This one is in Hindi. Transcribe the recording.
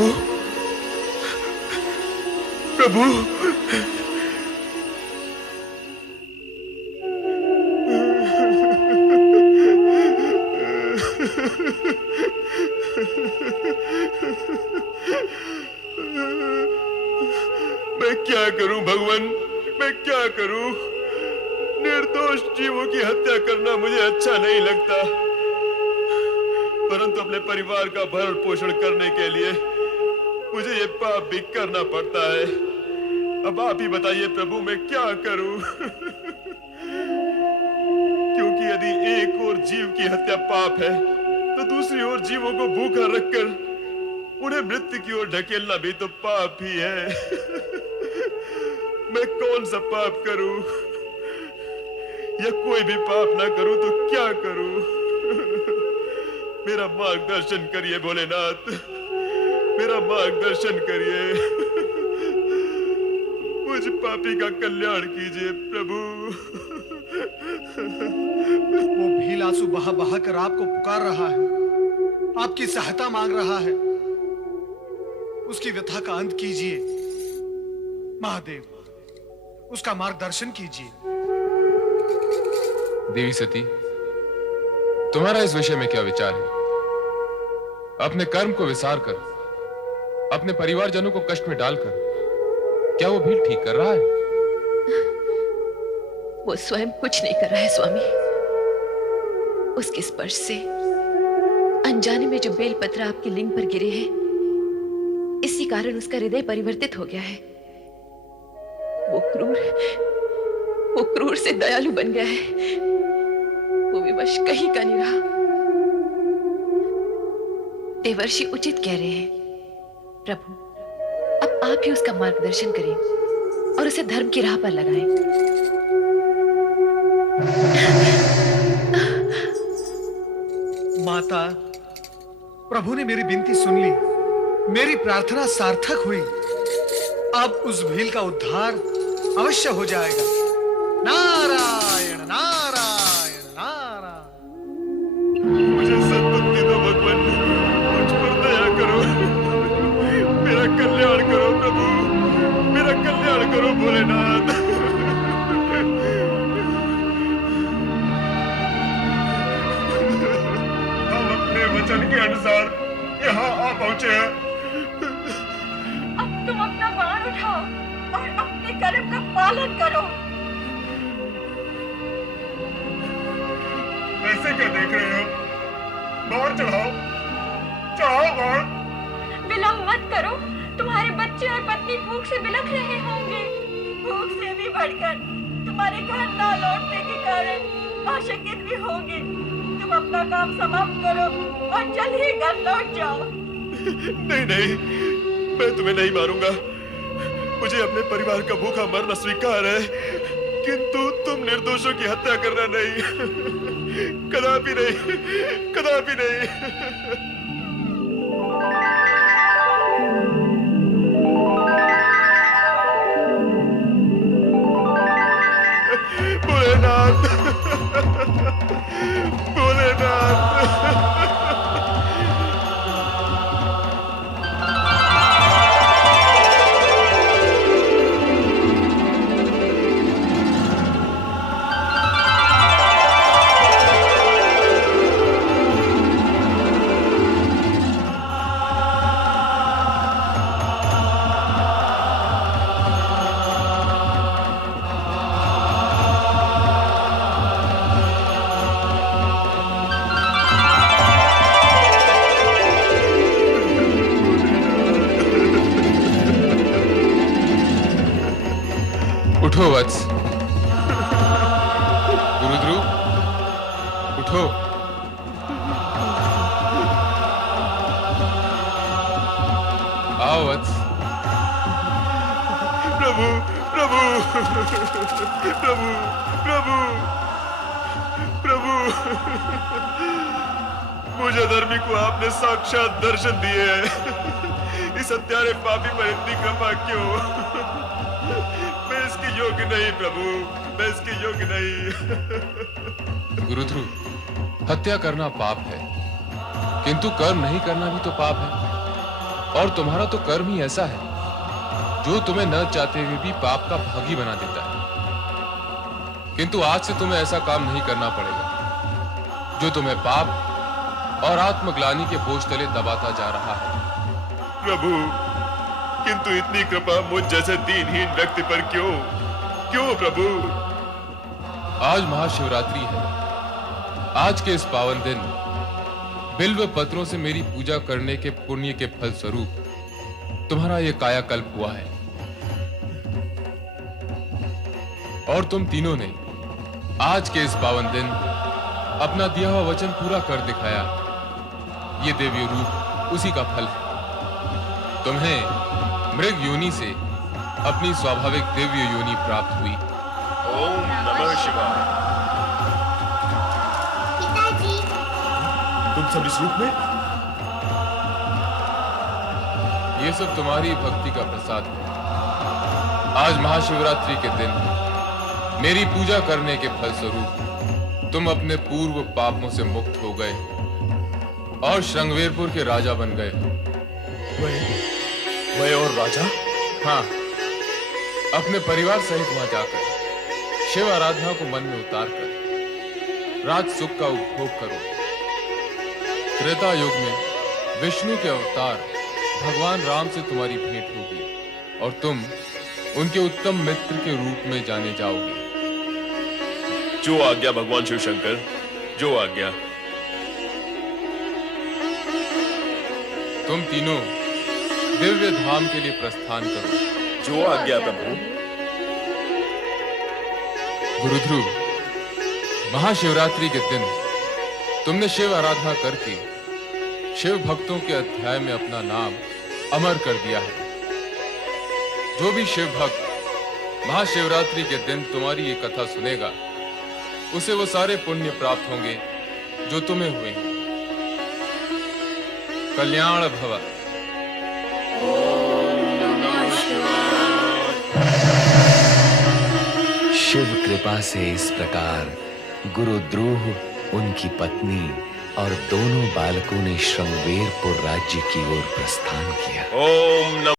प्रभु, प्रभु, मैं क्या करूं भगवान, मैं क्या करूं? निर्दोष जीवों की हत्या करना मुझे अच्छा नहीं लगता, परंतु अपने परिवार का भरण पोषण करने के लिए मुझे ये पाप भी करना पड़ता है। अब आप ही बताइए प्रभु, मैं क्या करूं? क्योंकि यदि एक और जीव की हत्या पाप है, तो दूसरी ओर जीवों को भूखा रखकर उन्हें मृत्यु की ओर ढकेलना भी तो पाप ही है। मैं कौन सा पाप करूं, या कोई भी पाप ना करूं तो क्या करूं? मेरा मार्गदर्शन करिए भोलेनाथ, मेरा मार्गदर्शन करिए। मुझ पापी का कल्याण कीजिए प्रभु। वो भील आंसू बहा बहा कर आपको पुकार रहा है, आपकी सहायता मांग रहा है। उसकी व्यथा का अंत कीजिए महादेव, उसका मार्गदर्शन कीजिए। देवी सती, तुम्हारा इस विषय में क्या विचार है? अपने कर्म को विसार कर, अपने परिवारजनों को कष्ट में डालकर, क्या वो भील ठीक कर रहा है? वो स्वयं कुछ नहीं कर रहा है स्वामी। उसके स्पर्श से अनजाने में जो बेलपत्र आपके लिंग पर गिरे हैं, इसी कारण उसका हृदय परिवर्तित हो गया है। वो क्रूर से दयालु बन गया है। वो विवश कहीं का नहीं रहा। देवर्षि उचित कह रहे हैं प्रभु, अब आप ही उसका मार्गदर्शन करें और उसे धर्म की राह पर लगाएं। माता, प्रभु ने मेरी विनती सुन ली, मेरी प्रार्थना सार्थक हुई। अब उस भील का उद्धार अवश्य हो जाएगा। नारायण नारायण नारायण। मुझे सद्बुद्धि दो भगवान, मुझ पर दया करो, मेरा कल्याण करो प्रभु, मेरा कल्याण करो भोलेनाथ। हम अपने वचन के अनुसार यहाँ आ पहुंचे हैं। अब तुम अपना बाण उठाओ और अपने कर्म का पालन करो। ऐसे क्या देख रहे हो? बाण चढ़ाओ, चढ़ाओ बाण। विलंब मत करो, तुम्हारे बच्चे और पत्नी भूख से बिलख रहे होंगे। भूख से भी बढ़कर तुम्हारे घर ना लौटने के कारण आशंकित भी होंगे। तुम अपना काम समाप्त करो और जल्द ही घर लौट जाओ। नहीं नहीं, मैं तुम्हें नहीं मारूंगा। मुझे अपने परिवार का भूखा मरना स्वीकार है, किंतु तुम निर्दोषों की हत्या करना नहीं। कदापि नहीं, कदापि नहीं। भोलेनाथ, भोलेनाथ। उठो वत्स। गुरुद्रुव, उठो। आओ वत्स। प्रभु, प्रभु, प्रभु, प्रभु, प्रभु। मुझे धर्मी को आपने साक्षात दर्शन दिए हैं। इस हत्यारे पापी पर इतनी कृपा क्यों? मैं इसके योग्य नहीं प्रभु, मैं इसके योग्य नहीं। गुरुध्रुव, हत्या करना पाप है, किंतु कर्म नहीं करना भी तो पाप है। और तुम्हारा तो कर्म ही ऐसा है जो तुम्हें न चाहते हुए भी पाप का भागी बना देता है। किंतु आज से तुम्हें ऐसा काम नहीं करना पड़ेगा जो तुम्हें पाप और आत्मग्लानि के बोझ तले दबाता जा रहा है। प्रभु, किंतु इतनी कृपा मुझ जैसे दीनहीन व्यक्ति पर क्यों? क्यों प्रभु? आज महाशिवरात्रि है। आज के इस पावन दिन बिल्व पत्रों से मेरी पूजा करने के पुण्य के फल स्वरूप तुम्हारा यह कायाकल्प हुआ है। और तुम तीनों ने आज के इस पावन दिन अपना दिया हुआ वचन पूरा कर दिखाया। ये देवी रूप उसी का फल है। तुम्हें मृग योनि से अपनी स्वाभाविक दिव्य योनि प्राप्त हुई। ओम नमः शिवाय। पिताजी, तुम सब इस रूप में? ये सब तुम्हारी भक्ति का प्रसाद है। आज महाशिवरात्रि के दिन मेरी पूजा करने के फलस्वरूप तुम अपने पूर्व पापों से मुक्त हो गए और श्रृंगवेरपुर के राजा बन गए। मैं और राजा? हाँ, अपने परिवार सहित वहां जाकर शिव आराधना को मन में उतारकर राज सुख का उपभोग करो। त्रेता युग में विष्णु के अवतार भगवान राम से तुम्हारी भेंट होगी और तुम उनके उत्तम मित्र के रूप में जाने जाओगे। जो आज्ञा भगवान शिव शंकर, जो आज्ञा। तुम तीनों दिव्य धाम के लिए प्रस्थान करो। जो आज्ञा प्रभु। गुरुध्रुव, महाशिवरात्रि के दिन तुमने शिव आराधना करके शिव भक्तों के अध्याय में अपना नाम अमर कर दिया है। जो भी शिव भक्त महाशिवरात्रि के दिन तुम्हारी ये कथा सुनेगा उसे वो सारे पुण्य प्राप्त होंगे जो तुम्हें हुए हैं। कल्याण भव। शिव कृपा से इस प्रकार गुरुद्रोह, उनकी पत्नी और दोनों बालकों ने श्रृंगवेरपुर राज्य की ओर प्रस्थान किया। ओम नमः